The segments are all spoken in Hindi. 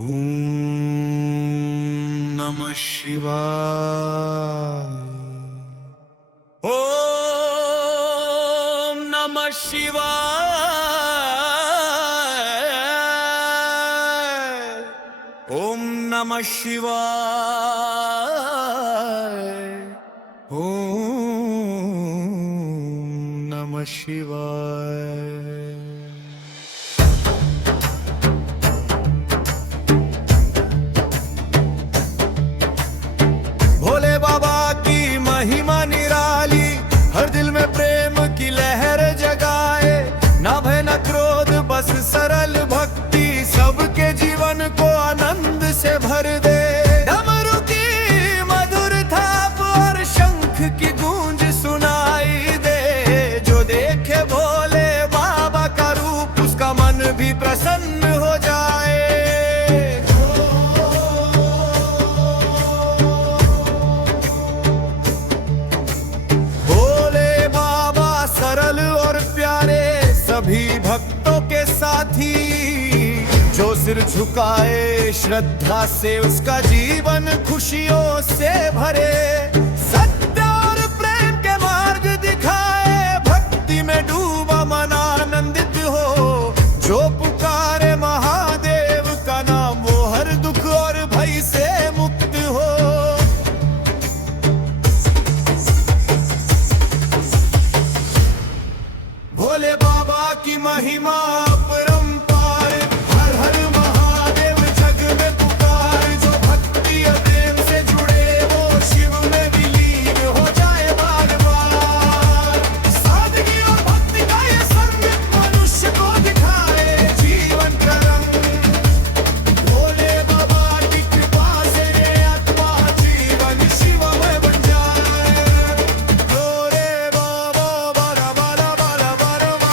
Om Namah Shivaya. Om Namah Shivaya. Om Namah Shivaya. Om Namah Shivaya. भोले बाबा की महिमा निराली, हर दिल में प्रेम की लहर जगाए। ना भय न क्रोध, बस सरल भक्ति, सबके जीवन को आनंद से भर दे। डमरू की मधुर थाप और शंख की गूंज सुनाई दे। जो देखे भोले बाबा का रूप, उसका मन भी प्रसन्न हो जाए। सभी भक्तों के साथी, जो सिर झुकाए श्रद्धा से, उसका जीवन खुशियों से भरे। सत्य और प्रेम के मार्ग दिखाए, भक्ति में डूबा मन आनंदित हो। जो पुकारे महादेव का नाम, वो हर दुख और भय से मुक्त हो। भोले बाबा की महिमा अपरंपार, हर हर महादेव जग में पुकार। जो भक्ति और प्रेम से जुड़े, वो शिव में विलीन हो जाए बार बार। सादगी और भक्ति का ये संग मनुष्य को दिखाए जीवन का रंग। भोले बाबा की कृपा से ये आत्मा जीवन शिव में बन जाए। भोले बाबा बाला बाला बाला बाला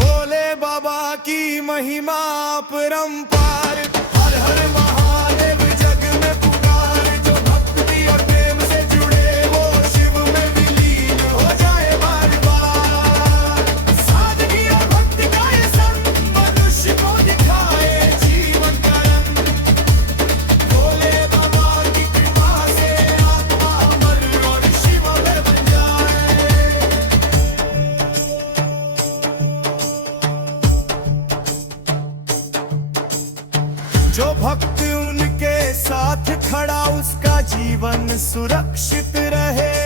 भोले बाबा की महिमा अपरंपार, हर हर महादेव जग में पुकार। जो भक्ति और प्रेम से जुड़े, वो शिव में विलीन हो जाए बार बार। सादगी और भक्ति का ये संग मनुष्य को दिखाए जीवन का रंग। भोले बाबा की कृपा से आत्मा अमर और शिव में बन जाए। जो भक्त उनके साथ खड़ा, उसका जीवन सुरक्षित रहे।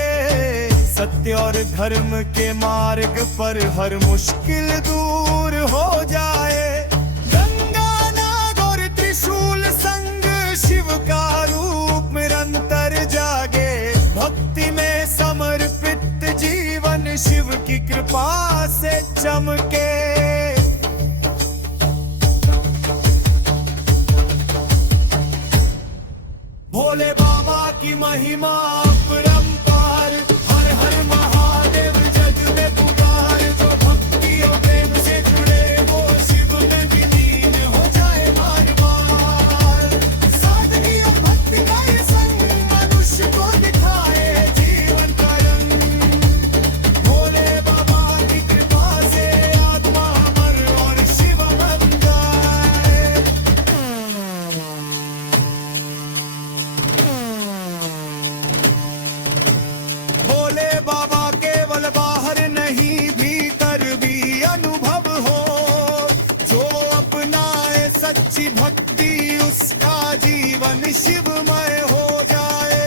सत्य और धर्म के मार्ग पर हर मुश्किल दूर हो जाए। गंगा नाग और त्रिशूल संग, शिव का रूप निरंतर जागे। भक्ति में समर्पित जीवन शिव की कृपा से चमके। भोले बाबा की महिमा अपरंपार, हर हर महादेव जग में पुकार। जो भक्ति और प्रेम से जुड़े, वो शिव में विलीन हो जाए बार बार। सादगी और भक्ति का ये संग मनुष्य को दिखाए जीवन का रंग। भोले बाबा की कृपा से आत्मा अमर और शिव बन जाए। भोले बाबा केवल बाहर नहीं, भीतर भी अनुभव हो। जो अपनाए सच्ची भक्ति, उसका जीवन शिवमय हो जाए।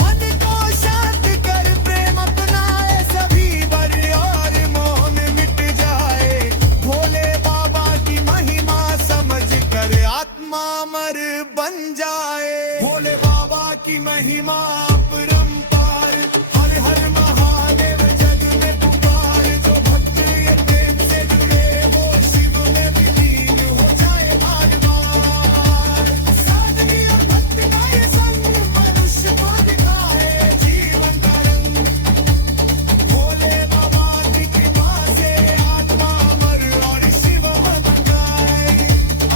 मन को शांत कर प्रेम अपनाए, सभी बर और मोहन मिट जाए। भोले बाबा की महिमा समझ कर आत्मा अमर बन जाए। भोले बाबा की महिमा अपरंपार, हर हर महादेव जग में पुकार। जो भक्ति और प्रेम से जुड़े, वो शिव में विलीन हो जाए बार बार। सादगी और भक्ति का ये संग मनुष्य को दिखाए जीवन का रंग। भोले बाबा की कृपा से आत्मा अमर और शिव में बन जाए।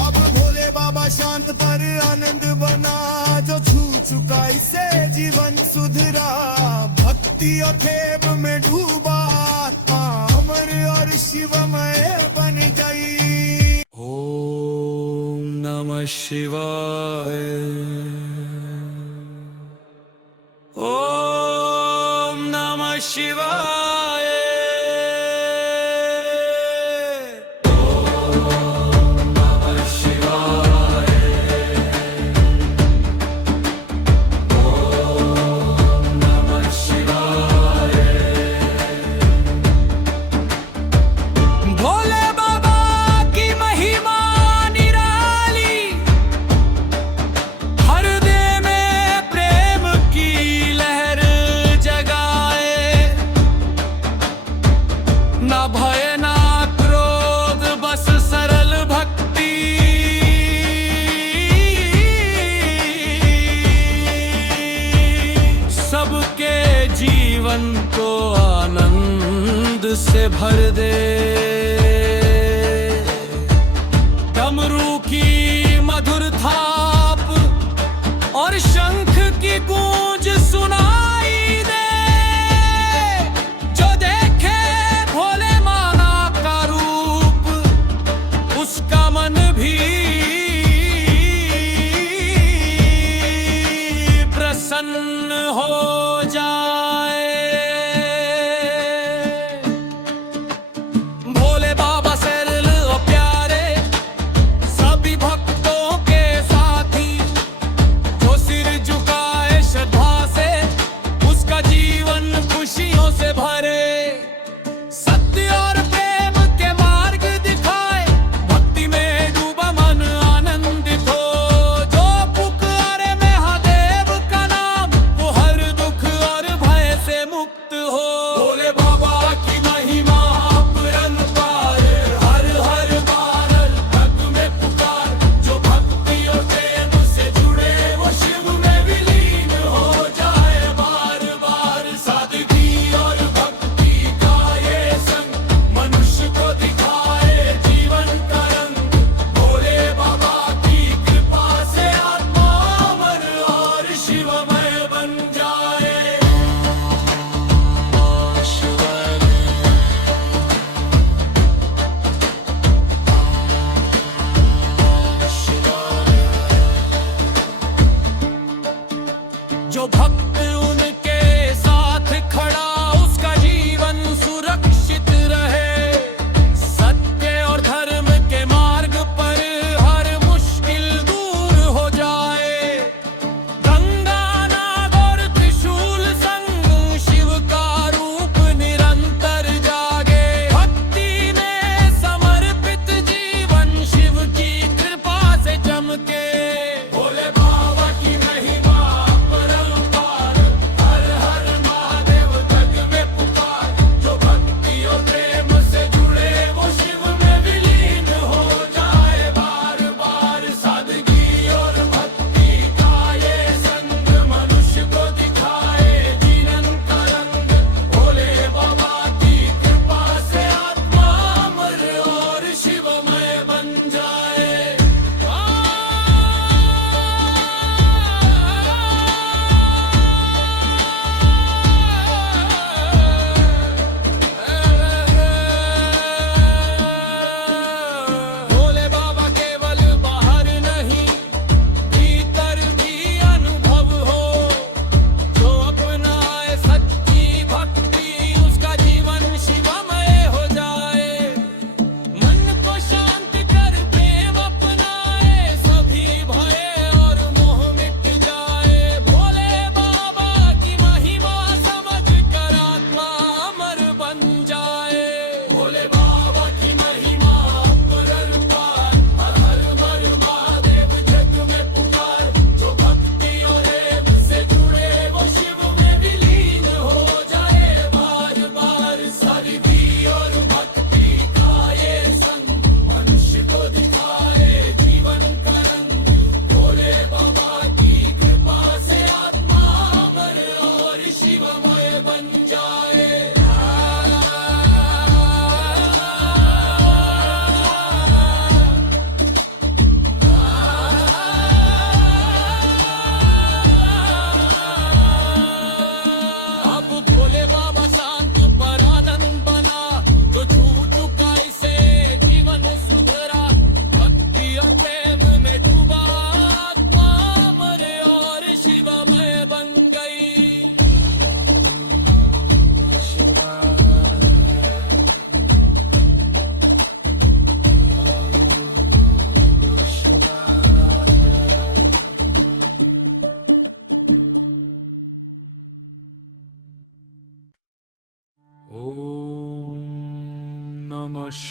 अब भोले बाबा शांत पर आनंद बना। जो छू चुका इसे जीवन सुधरा। भक्ति और प्रेम में डूबा, आत्मा अमर और शिवमय बन जाई। शिवाय। ओम नमः शिवाय। ओम नमः शिवाय। ओम नमः शिवाय। भोले बाबा की महिमा निराली, हर दे में प्रेम की लहर जगाए। ना भय ना क्रोध, बस सरल भक्ति। सबके जीवन को आनंद से भर दे। डमरू की मधुर थाप और शंख की गूंज सुनाई दे। जो देखे भोले माना का रूप, उसका मन भी प्रसन्न हो जाए। भोले बाबा सरल और प्यारे, सभी भक्तों के साथी। जो सिर झुकाए श्रद्धा से,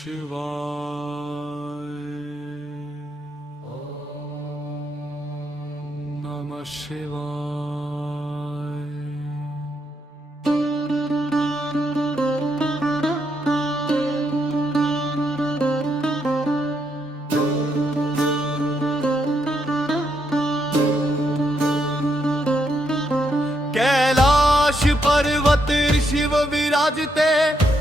शिवाय। नमः शिवाय। कैलाश पर्वत शिव विराजते,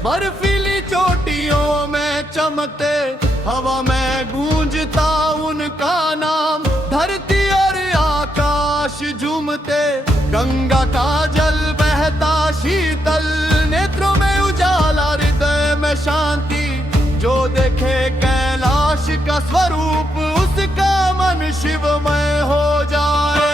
बर्फीली चोटियों में चमकते, हवा में गूंजता उनका नाम, धरती और आकाश झूमते। गंगा का जल बहता शीतल, नेत्रों में उजाला हृदय में शांति। जो देखे कैलाश का स्वरूप, उसका मन शिवमय हो जाए।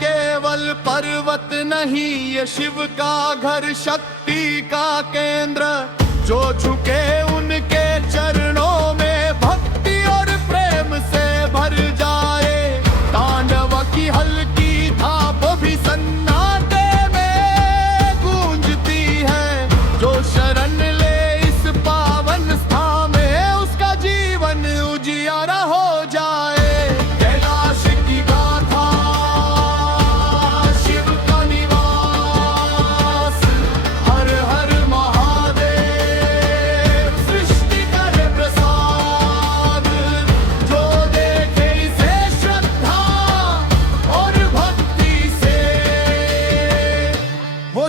केवल पर्वत नहीं, ये शिव का घर, शक्ति का केंद्र। जो झुके उनके चरणों में, भक्ति और प्रेम से भर जाए। तांडव की हल्की थाप भी सन्नाटे में गूंजती है। जो शरण ले इस पावन स्थान में, उसका जीवन उजियारा हो जाए। कैलाश की गाथा,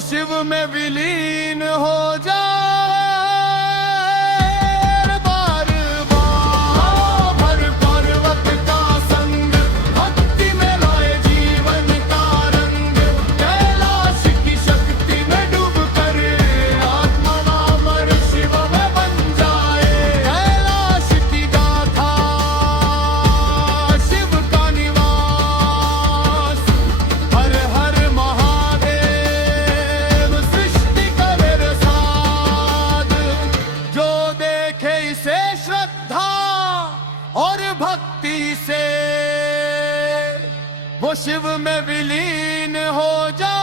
शिव में विलीन हो जाए। बार बार भर पर्वत का संग, भक्ति में लाए जीवन का रंग। कैलाश की शक्ति में डूब कर, आत्मा अमर शिव में बन जाए। कैलाश की गाथा, शिव का निवास, हर हर महादेव, सृष्टि करे प्रसाद। जो देखे इसे श्रद्धा और भक्ति से, वो शिव में विलीन हो जाए।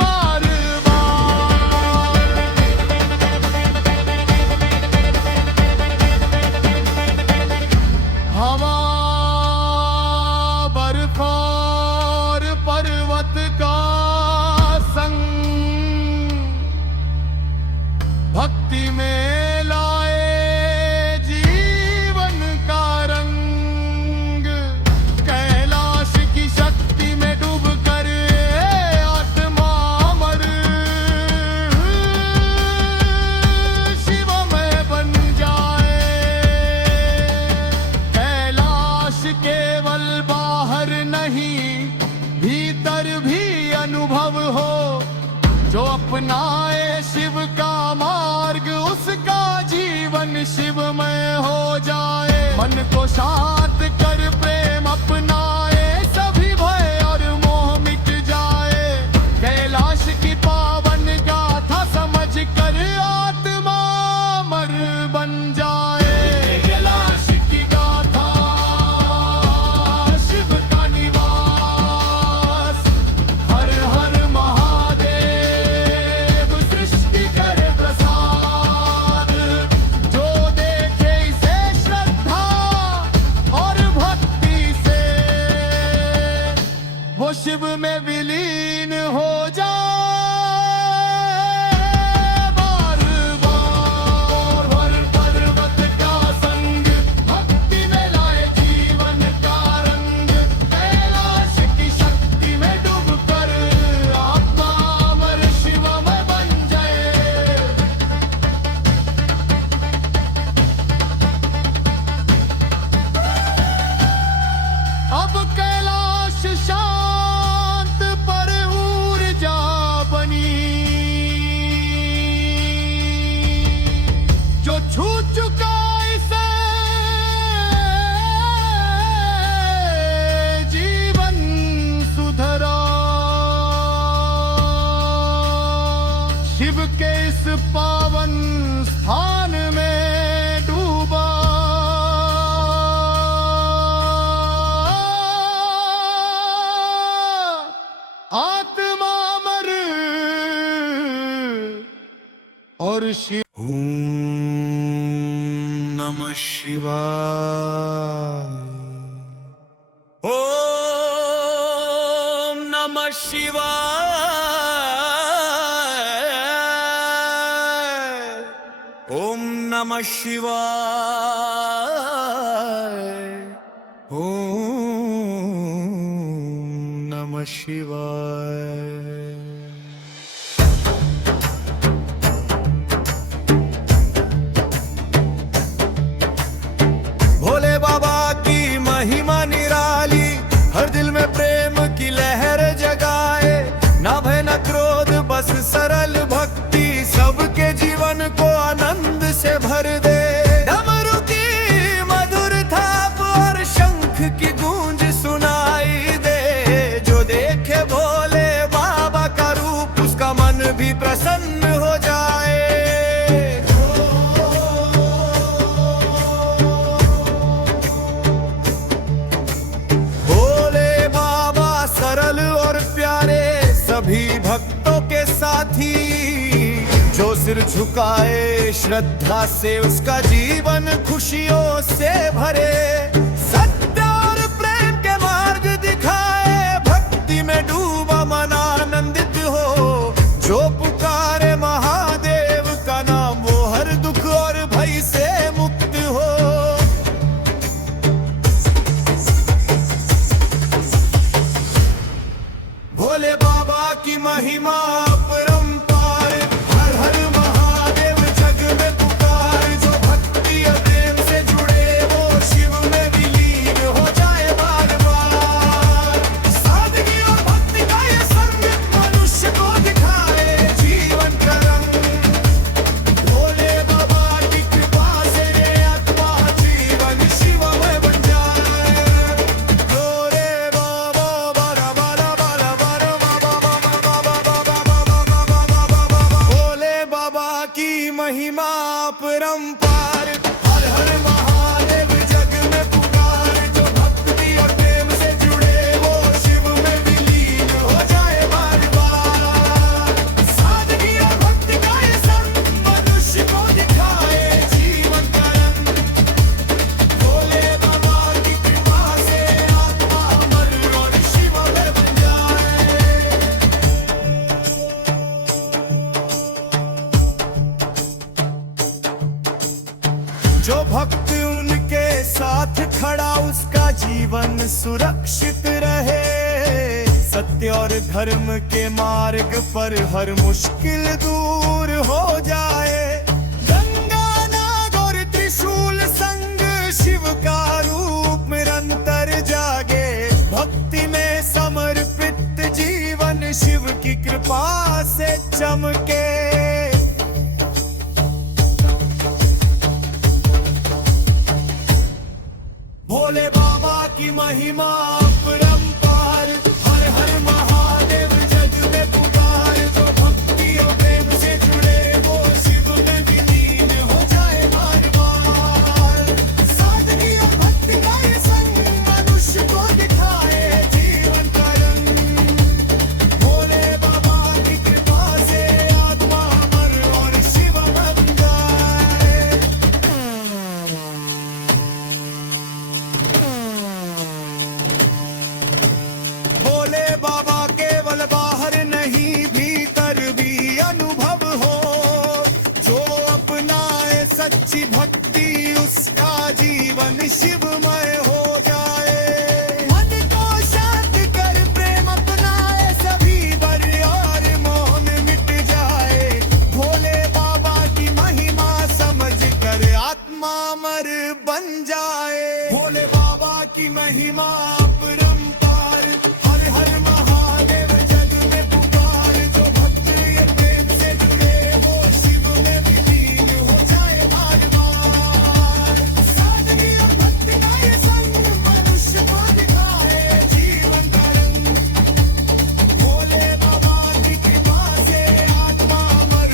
बार बार हवा, बर्फ और पर्वत का संग, भक्ति में लाए जीवन का रंग। कैलाश की शक्ति में डूब कर, आत्मा अमर शिवमय बन जाए। कैलाश केवल बाहर नहीं, भीतर भी अनुभव हो। जो अपनाए शिव का मार्ग, उसका जीवन शिवमय हो जाए। मन को शांत कर प्रेम अपनाए, सभी भय और मोह मिट जाए। कैलाश की पावन गाथा समझ कर, आत्मा अमर बन जाए। कैलाश की गाथा, शिव का निवास, हर हर महादेव, सृष्टि करे प्रसाद। जो देखे इसे श्रद्धा और शिव के इस पावन स्थान में डूबा। आत्मा मर और शिव। ओम नमः शिवाय। ओम नमः शिवाय। ओम नमः शिवाय। ओम नमः शिवाय। भोले बाबा की महिमा निराली, हर दिल में प्रेम की लहर जगाए। ना भय न क्रोध, बस सरल भक्ति, सबके जीवन को आनंद से भर दे। डमरू की मधुर थाप और शंख की गूंज सुनाई दे। जो देखे भोले बाबा का रूप, उसका मन भी प्रसन्न हो जाए। सरल और प्यारे, सभी भक्तों के साथी। जो सिर झुकाए श्रद्धा से, उसका जीवन खुशियों से भरे। सत्य और प्रेम के मार्ग दिखाए, भक्ति में डूबा मन आनंदित हो। जो पुकारे महादेव का नाम, वो हर दुख और भय से मुक्त हो। भोले बाबा की महिमा अपरंपार, हर हर महादेव जग में पुकार। जो भक्ति और प्रेम से जुड़े, वो शिव में विलीन हो जाए बार बार। सादगी और भक्ति का ये संग मनुष्य को दिखाए जीवन का रंग। भोले बाबा की कृपा से ये आत्मा जीवन शिव में बन जाए। भोले बाबा बारा बारा बारा बारा भोले बाबा की महिमा अपरंपार, हर हर महादेव जग में पुकार। जो भक्ति और प्रेम से जुड़े, वो शिव में विलीन हो जाए बार बार। सादगी और भक्ति का ये संग मनुष्य को दिखाए जीवन का रंग। भोले बाबा की कृपा से आत्मा अमर और शिव में बन जाए। जो भक्त उनके साथ खड़ा, उसका जीवन सुरक्षित रहे। सत्य और धर्म के मार्ग पर हर मुश्किल दूर हो जाए। गंगा नाग और त्रिशूल संग, शिव का रूप निरंतर जागे। भक्ति में समर्पित जीवन शिव की कृपा से चमके। भोले बाबा की महिमा अपरंपार, हर हर महादेव जग में पुकार। जो भक्ति और प्रेम से जुड़े, वो शिव में विलीन हो जाए बार बार। सादगी और भक्ति का ये संग मनुष्य को दिखाए जीवन का रंग। भोले बाबा की कृपा से आत्मा अमर और शिव बन जाए। भोले बाबा केवल बाहर नहीं, भीतर भी अनुभव हो। जो अपनाए सच्ची भक्ति, उसका जीवन शिवमय हो जाए। मन को शांत कर प्रेम अपनाए, सभी बर और मोहन मिट जाए। भोले बाबा की महिमा समझ कर आत्मा अमर बन जाए। भोले बाबा की महिमा अपरंपार, हर हर महादेव जग में पुकार। जो भक्त ये प्रेम से जुड़े, वो शिव में विलीन हो जाए बार बार। सादगी और भक्ति का ये संग मनुष्य को दिखाए जीवन का रंग। भोले बाबा की कृपा से आत्मा अमर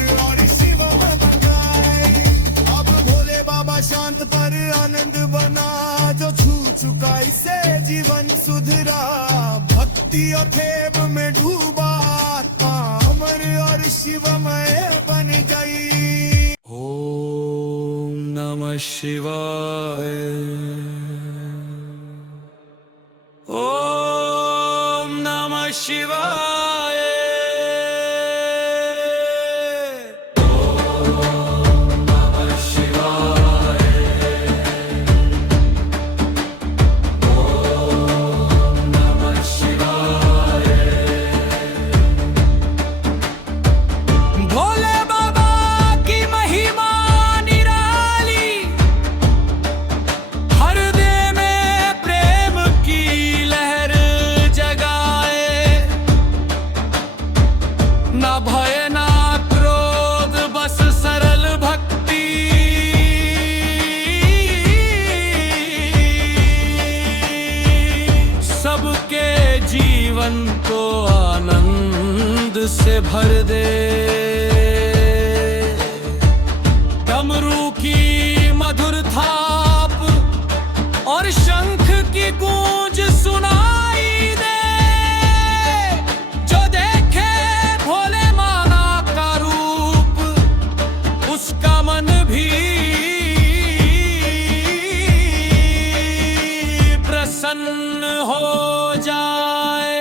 शिवमय बन जाई। ओम नमः शिवाय। ओम नमः शिवाय। भोले बाबा की महिमा निराली, हृदय में प्रेम की लहर जगाए। ना भय ना क्रोध, बस सरल भक्ति। सबके जीवन को आनंद से भर दे। डमरू की मधुर थाप और शंख की गूंज सुनाई दे। जो देखे भोले माना का रूप, उसका मन भी प्रसन्न हो जाए।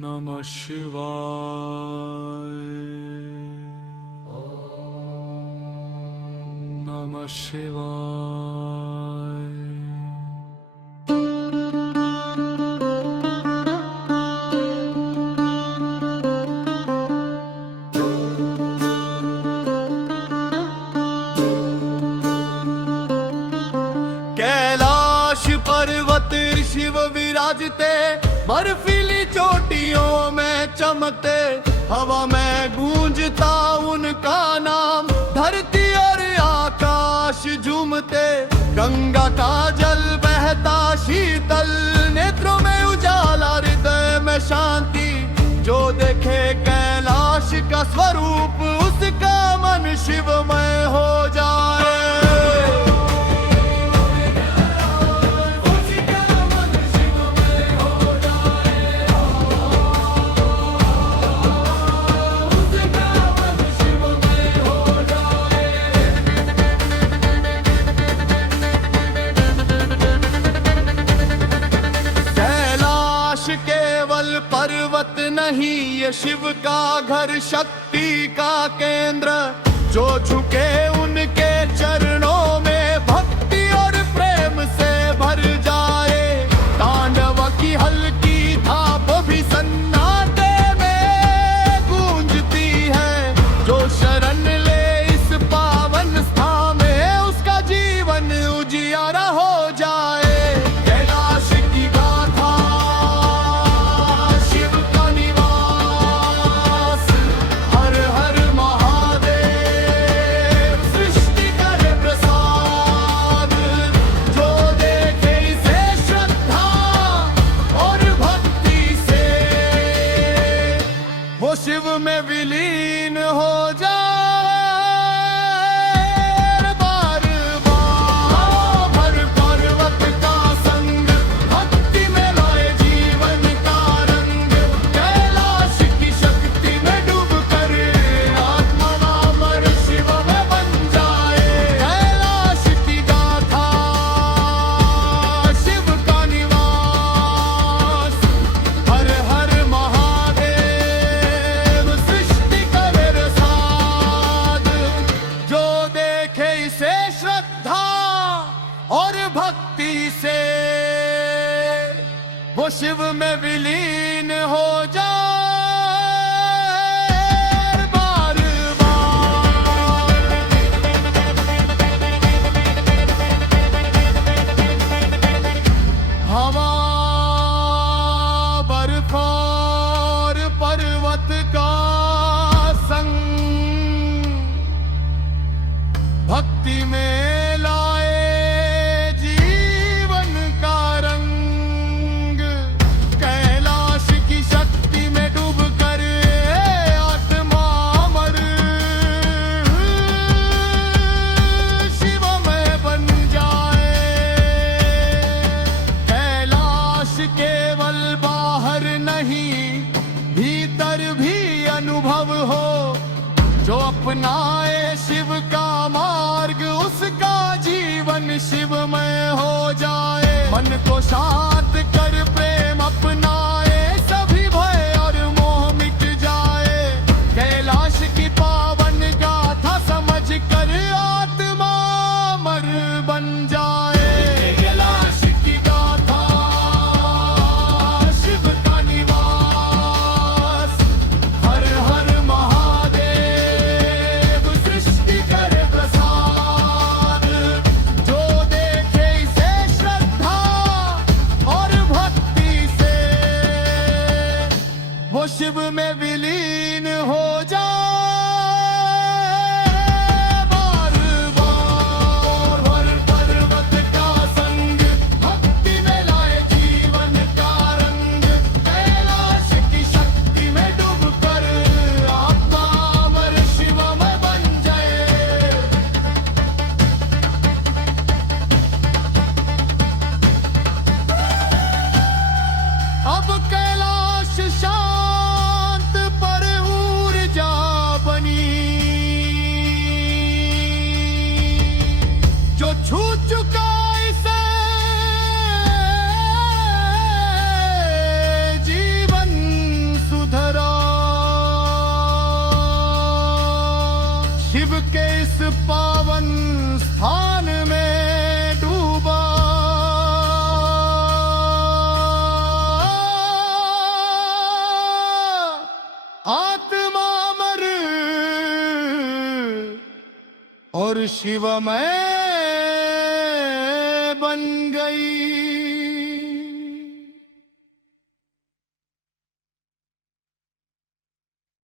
नमः शिवाय। नमः शिवाय। कैलाश पर्वत शिव विराजते, बर्फीली चोटियों में चमकते, हवा में गूंजता उनका नाम, धरती और आकाश झूमते। गंगा का जल बहता शीतल, नेत्रों में उजाला हृदय में शांति। जो देखे कैलाश का स्वरूप, उसका मन शिवमय हो जाए। केवल पर्वत नहीं, ये शिव का घर, शक्ति का केंद्र। जो झुके उनके चरणों में, भक्ति और प्रेम से भर जाए। तांडव की हल्की थाप भी सन्नाटे में गूंजती है। जो शरण ले इस पावन स्थान में, उसका जीवन उजियारा हो जाए। कैलाश की गाथा, शिव का निवास, हर हर महादेव, सृष्टि करे प्रसाद। जो देखे इसे श्रद्धा और भक्ति से, वो शिव में विलीन हो जाए। बार बार हर पर्वत का संग, भक्ति में लाए जीवन का रंग। कैलाश की शक्ति में डूब कर, आत्मा अमर शिव में बन जाए। कैलाश की गाथा, शिव का निवास, हर हर महादेव, सृष्टि करे प्रसाद। जो देखे इसे श्रद्धा और भक्ति से, वो शिव में विलीन हो जाए। बार बार हवा, बर्फ और पर्वत का संग, भक्ति में लाए जीवन का रंग। कैलाश की शक्ति में डूब कर, आत्मा अमर शिवमय बन जाए। कैलाश केवल बाहर नहीं, भीतर भी अनुभव हो। जो अपनाए शिव का मार्ग, उसका जीवन शिवमय हो जाए। मन को शांत कर प्रेम अपनाए, सभी भय और मोह मिट जाए। कैलाश की पावन गाथा समझ कर, आत्मा अमर बन जाए। कैलाश की गाथा, शिव का निवास, हर हर महादेव, सृष्टि करे प्रसाद। जो देखे इसे श्रद्धा और भक्ति से, वो शिव में विलीन हो जाए। बार बार हर पर्वत का संग, भक्ति में लाए जीवन का रंग। कैलाश की शक्ति में डूब कर, आत्मा अमर शिवमय बन जाए। अब कैलाश शांत पर और शिवमय बन गई।